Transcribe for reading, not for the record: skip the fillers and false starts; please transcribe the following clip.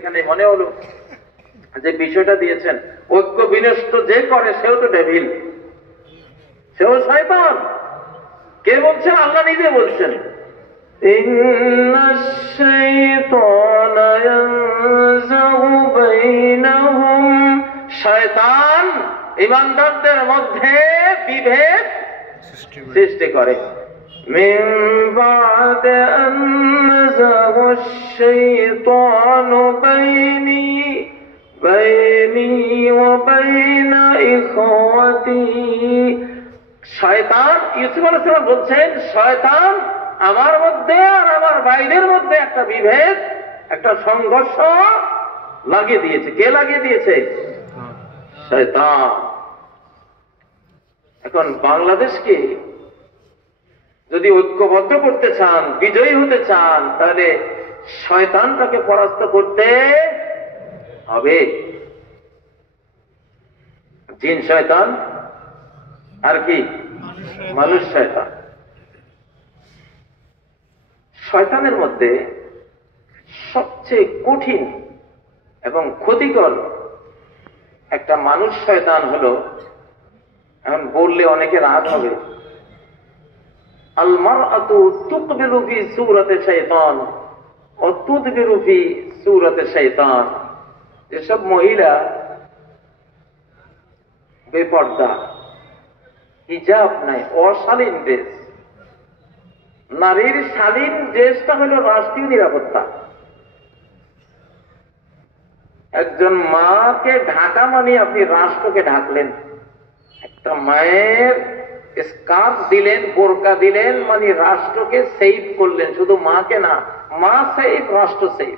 এখানে মনে হলো যে বিষয়টা দিয়েছেন, ঐক্য বিনষ্ট যে করে সেও তো ডেভিল, সেও শয়তান। কে বলছেন? আল্লাহ নিজে বলছেন, ইন্নাশ শাইতানা ইয়ানযাগু বাইনাহুম, শয়তান ঈমানদারদের মধ্যে বিভেদ সৃষ্টি করে। মিন বা'দে আন নাযাগা আশ-শাইতানু বাইনি ওয়া বাইনা ইখওয়াতি। শয়তান, ইউসুফ আলাইহিস সালাম বলছেন, শয়তান আমার মধ্যে আর আমার ভাইদের মধ্যে একটা বিভেদ, একটা সংঘর্ষ লাগিয়ে দিয়েছে। কে লাগিয়ে দিয়েছে? শয়তান। এখন বাংলাদেশকে যদি ঐক্যবদ্ধ করতে চান, বিজয়ী হতে চান, তাহলে শয়তানটাকে পরাস্ত করতে হবে। জিন শয়তান আর কি মানুষ শয়তান। শয়তানের মধ্যে সবচেয়ে কঠিন এবং ক্ষতিকর একটা মানুষ শয়তান হলো, এখন বললে অনেকে রাগ হবে, আল মারআতু তুকবিলু ফি সূরাতি শাইতান ওয়া তুদবিরু ফি সূরাতি শাইতান। যেসব মহিলা বেপর্দা, হিজাব নাই, অশালীন ড্রেস, নারীর শালীন ড্রেসটা হলো রাষ্ট্রীয় নিরাপত্তা। একজন মাকে ঢাকা মানে আপনি রাষ্ট্রকে ঢাকলেন। একটা মায়ের স্কার্ফ দিলেন, বোরকা দিলেন, মানে রাষ্ট্রকে সেভ করলেন, শুধু মাকে না। মা সেভ, রাষ্ট্র সেভ।